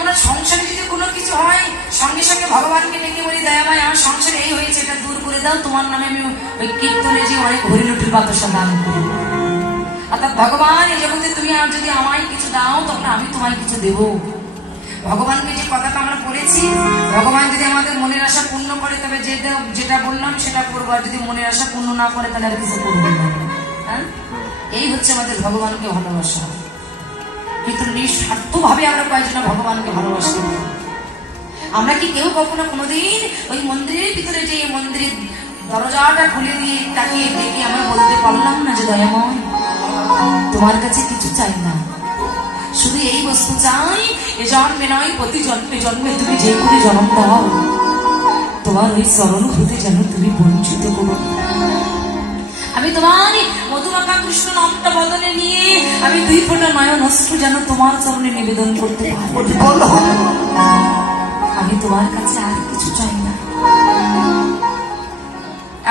আমরা সংসারে যদি কোনো কিছু হয় সঙ্গে সঙ্গে ভগবানকে ডেকে বলি দয়াময় আমার সংসারে এই হয়েছে, এটা দূর করে দাও, তোমার নামে আমি ওই কীর্তনে যে অনেক হরিলুটির বাতাসা দান করি। অর্থাৎ ভগবান এই জগতে তুমি আর যদি আমায় কিছু দাও তখন আমি তোমায় কিছু দেবো। ভগবানকে যে কথাটা আমরা বলেছি, ভগবান যদি আমাদের মনের আশা পূর্ণ করে তবে যেটা বললাম সেটা করবো, আর যদি মনের আশা পূর্ণ না করে তাহলে আর কিছু করবো না। হ্যাঁ, এই হচ্ছে আমাদের ভগবানকে ভালোবাসা। কিন্তু নিঃস্বার্থ ভাবে আমরা কয়েকজন ভগবানকে ভালোবাসতে পারি। আমরা কি কেউ কখনো কোনোদিন ওই মন্দিরের ভিতরে যে মন্দিরের দরজাটা খুলে দিয়ে তাকিয়ে ডেকে আমরা বলতে পারলাম না যে দয়াময় তোমার কাছে কিছু চাই না, শুধু এই বস্তু চাই, এ জন্মে নয় প্রতি জন্মে জন্মে তুমি যে করে জন্ম দাও তোমার ওই চরণ হতে যেন তুমি বঞ্চিত করো। আমি তোমার মধুমাখা কৃষ্ণ নামটা বদলে নিয়ে আমি 2 ফোঁটা নয়ন অশ্রু যেন তোমার চরণে নিবেদন করতে পারি। আমি তোমার কাছে আর কিছু চাই না।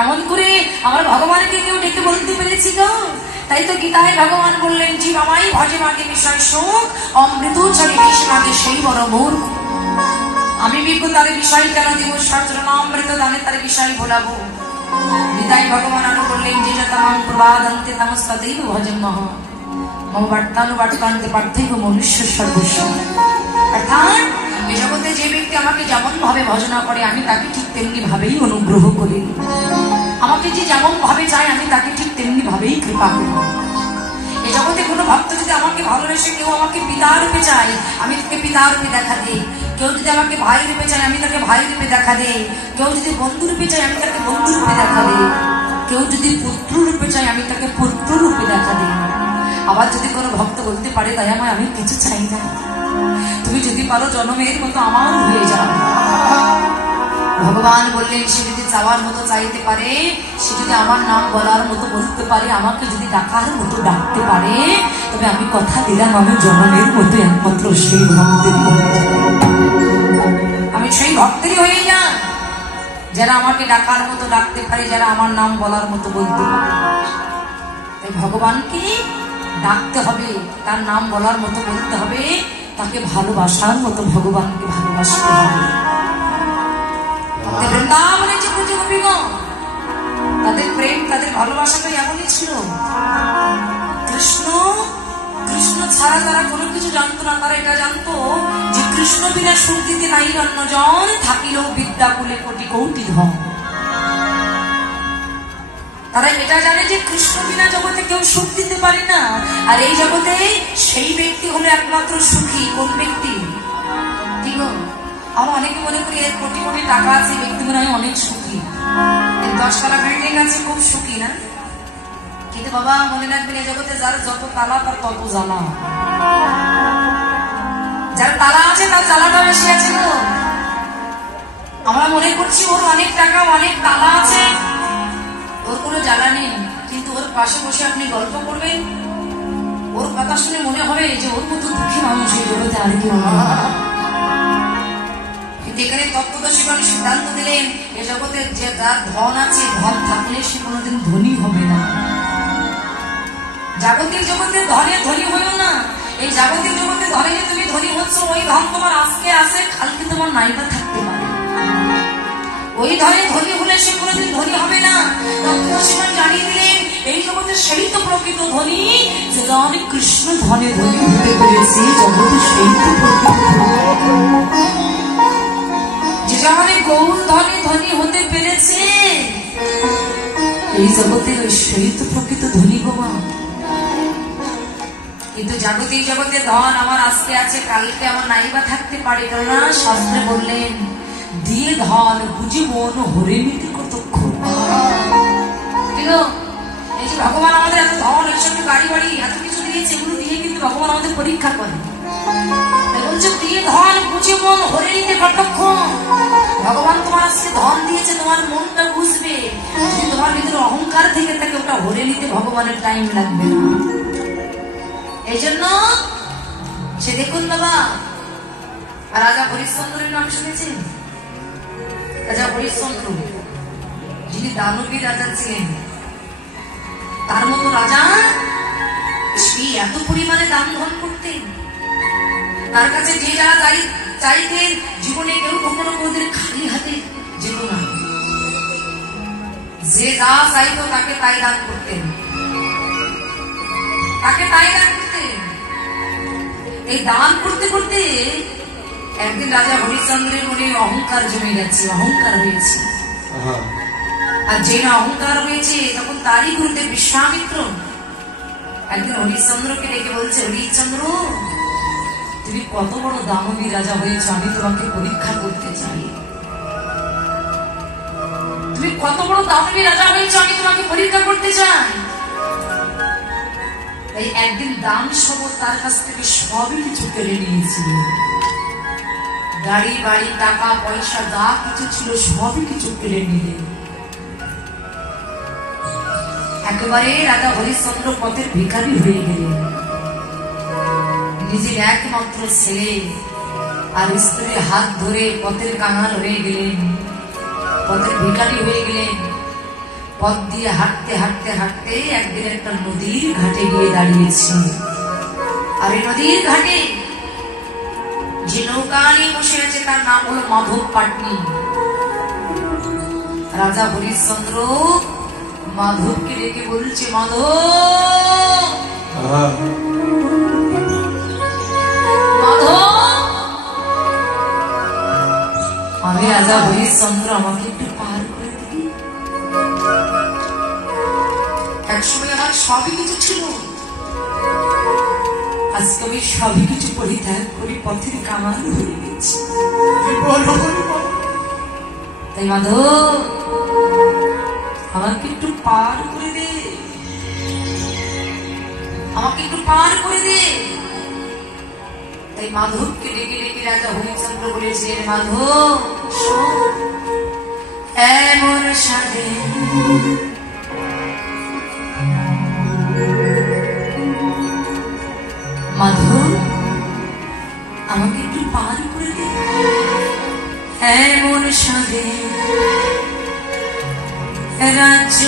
এমন করে আমার ভগবানকে কেউ ডেকে বলতে পেরেছি গো। তাই তো গীতায় ভগবান বললেন জীব আমায় ভজে মাগে বিষয় সুখ, অমৃত চলে বিষ মাগে সেই বড় মূর্খ। আমি বিজ্ঞ তার বিষয় কেন দিব, সর্জন অমৃত দানে তার বিষয় ভোলাবো। গীতায় ভগবান আরো বললেন যে তামাং প্রবাদন্তে তামস্তাদেব ভজন মহ মম বার্তানুবার্তান্তে পার্থিব মনুষ্য সর্বস্ব। অর্থাৎ এই জগতে যে ব্যক্তি আমাকে যেমন ভাবে ভজনা করে আমি তাকে ঠিক তেমনি ভাবেই অনুগ্রহ করি। আমাকে যে যেমন ভাবে চায় আমি তাকে ঠিক তেমনি ভাবেই কৃপা করি। এই জগতে কোনো ভক্ত যদি আমাকে ভালোবেসে কেউ আমাকে পিতা রূপে চায় আমি তাকে পিতা রূপে দেখা দিই, কেউ যদি আমাকে ভাই রূপে চায় আমি তাকে ভাই রূপে দেখা দিই, কেউ যদি বন্ধু রূপে চায় আমি তাকে বন্ধু রূপে দেখা দিই, কেউ যদি পুত্র রূপে চায় আমি তাকে পুত্র রূপে দেখা দিই। আবার যদি কোনো ভক্ত বলতে পারে দয়াময় আমি কিছু চাই না, তুমি যদি পারো জনমের মতো আমার হয়ে যাও। ভগবান বললেন সে যদি চাওয়ার মতো চাইতে পারে, সে যদি আমার নাম বলার মতো বলতে পারে, আমাকে যদি ডাকার মতো ডাকতে পারে, তবে আমি কথা দিলাম আমি জনমের মতো একমাত্র সেই ভক্তেরই হয়ে যাব। আমি সেই ভক্তেরই হয়ে যা যারা আমাকে ডাকার মতো ডাকতে পারে, যারা আমার নাম বলার মতো বলতে পারে। তাই ভগবানকে ডাকতে হবে, তার নাম বলার মতো বলতে হবে, তাকে ভালোবাসার মতো ভগবানকে ভালোবাসতে হবে। বৃন্দাবনে যে পুজো গোপীগণ তাদের প্রেম তাদের ভালোবাসাটাই এমনই ছিল। কৃষ্ণ কৃষ্ণ ছাড়া তারা কোনো কিছু জানতো না। তারা এটা জানতো যে কৃষ্ণ বিনা সুখ দিতে নাই অন্যজন, থাকিলেও বিদ্যাকুলে কোটি কোটি ধন। তারা এটা জানে যে কৃষ্ণ বিনা জগতে কেউ সুখ দিতে পারে না। আর এই জগতে সেই ব্যক্তি হলো একমাত্র সুখী। কোন ব্যক্তি? ঠিক আমরা অনেকে মনে করি এর কোটি কোটি টাকা আছে, ব্যক্তি মনে হয় অনেক সুখী, 10 তলা বিল্ডিং আছে খুব সুখী না। কিন্তু বাবা মনে রাখবেন এই জগতে যার যত তালা তার তত জ্বালা। যার তালা আছে তার জ্বালাটা বেশি আছে গো। আমরা মনে করছি ওর অনেক টাকা অনেক তালা আছে, ওর কোনো জ্বালা নেই, কিন্তু ওর পাশে বসে আপনি গল্প করবেন, ওর কথা শুনে মনে হবে যে ওর মতো দুঃখী মানুষ এই জগতে আর কেউ নেই। এখানে তত্ত্বদর্শীগণ সিদ্ধান্ত দিলেন এ জগতে যে যার ধন আছে, ধন থাকলে সে কোনোদিন ধনী হবে না। জাগতিক জগতে ধনে ধনী হইও না। এই জাগতিক জগতে ধনে যে তুমি ধনী হচ্ছ, ওই ধন তোমার আজকে আছে, কালকে তোমার নাইবা থাকতে পারে। ওই ধনে ধনী হলে সে কোনোদিন ধনী হবে না। তত্ত্বদর্শীগণ জানিয়ে দিলেন এই জগতে সেই তো প্রকৃত ধনী যে অনেক কৃষ্ণ ধনে ধনী হতে পেরেছে। জগতে সেই তো গৌর ধনে ধনী হতে পেরেছে, এই জগতে সেই তো প্রকৃত ধনী গোমা। কিন্তু জাগতিক জগতে ধন আমার আজকে আছে, কালকে আমার নাইবা থাকতে পারে না। শাস্ত্রে বললেন দিয়ে ধন বুঝি মন হরে নিতে কতক্ষণ। এই যে ভগবান আমাদের এত ধন, এর সঙ্গে গাড়ি বাড়ি এত কিছু দিয়েছে, এগুলো দিয়ে কিন্তু ভগবান আমাদের পরীক্ষা করে। বলছে দিয়ে ধন বুঝে মন হরে নিতে কতক্ষণ। ভগবান তোমার আজকে ধন দিয়েছে, তোমার মনটা বুঝবে। যদি তোমার ভিতরে অহংকার থেকে থাকে ওটা হরে নিতে ভগবানের টাইম লাগবে না। এই জন্য সে দেখুন বাবা রাজা হরিশ্চন্দ্রের নাম শুনেছেন? রাজা হরিশ্চন্দ্র যিনি দানবী রাজা ছিলেন, তার মতো রাজা সে এত পরিমাণে দান ধন করতেন। তার কাছে যে যারা চাইতেন, জীবনে কেউ কখনো কোনদিন খালি হাতে যেত না। যে যা চাইতো তাকে তাই দান করতেন, তাকে তাই দান করতেন। এই দান করতে করতে একদিন রাজা হরিশ্চন্দ্রের মনে অহংকার জমে গেছে, অহংকার হয়েছে। আর যে না অহংকার হয়েছে তখন তারই গুরুদেব বিশ্বামিত্র একদিন হরিশ্চন্দ্রকে ডেকে বলছে, হরিশ্চন্দ্র তুমি কত বড় দানবী রাজা হয়েছ, আমি তোমাকে পরীক্ষা করতে চাই। তুমি কত বড় দানবী রাজা হয়েছ, আমি তোমাকে পরীক্ষা করতে চাই। তাই একদিন দান সব তার কাছ থেকে সবই কিছু কেড়ে নিয়েছিল। গাড়ি বাড়ি টাকা পয়সা যা কিছু ছিল সবই কিছু কেড়ে নিলেন। একেবারে রাজা হরিশ্চন্দ্র পথের ভিখারি হয়ে গেলেন। নিজের একমাত্র ছেলে আর স্ত্রীর হাত ধরে পথের কাঙাল হয়ে গেলেন, পথের ভিখারি হয়ে গেলেন। পথ দিয়ে হাঁটতে হাঁটতে হাঁটতে একদিন একটা নদীর ঘাটে গিয়ে দাঁড়িয়েছে। আর এই নদীর ঘাটে যে নৌকা নিয়ে বসে আছে তার নাম হলো মাধব পাটনি। রাজা হরিশ্চন্দ্র মাধবকে ডেকে বলছে, মাধব আমি রাজা হরিশ্চন্দ্র, আমাকে একটু পার করে দিবি। একসময় আমার সবই কিছু ছিল, আজকে আমি সবই কিছু পরিত্যাগ করি পথের কামাল হয়ে গেছি। তাই মাধব আমাকে একটু পার করে দে, আমাকে একটু পার করে দে। তাই মাধবকে ডেকে ডেকে রাজা হরিশ্চন্দ্র বলেছেন, মাধব এমন সাধে মাধব আমাকে একটু পার করে দে, এমন সাধে রাজ্য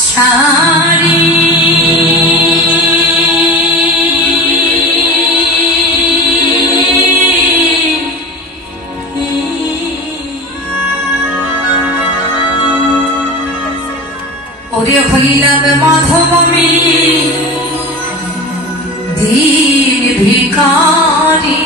ছাড়ি ওরে হইলাম মাধব আমি দিন ভিখারি।